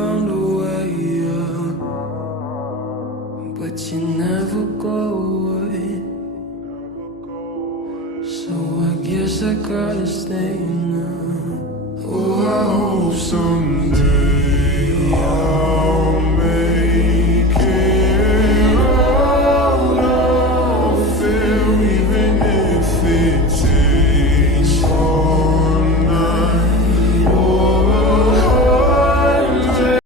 found a way, yeah. But you never go away. So I guess I gotta stay now. Oh, I hope someday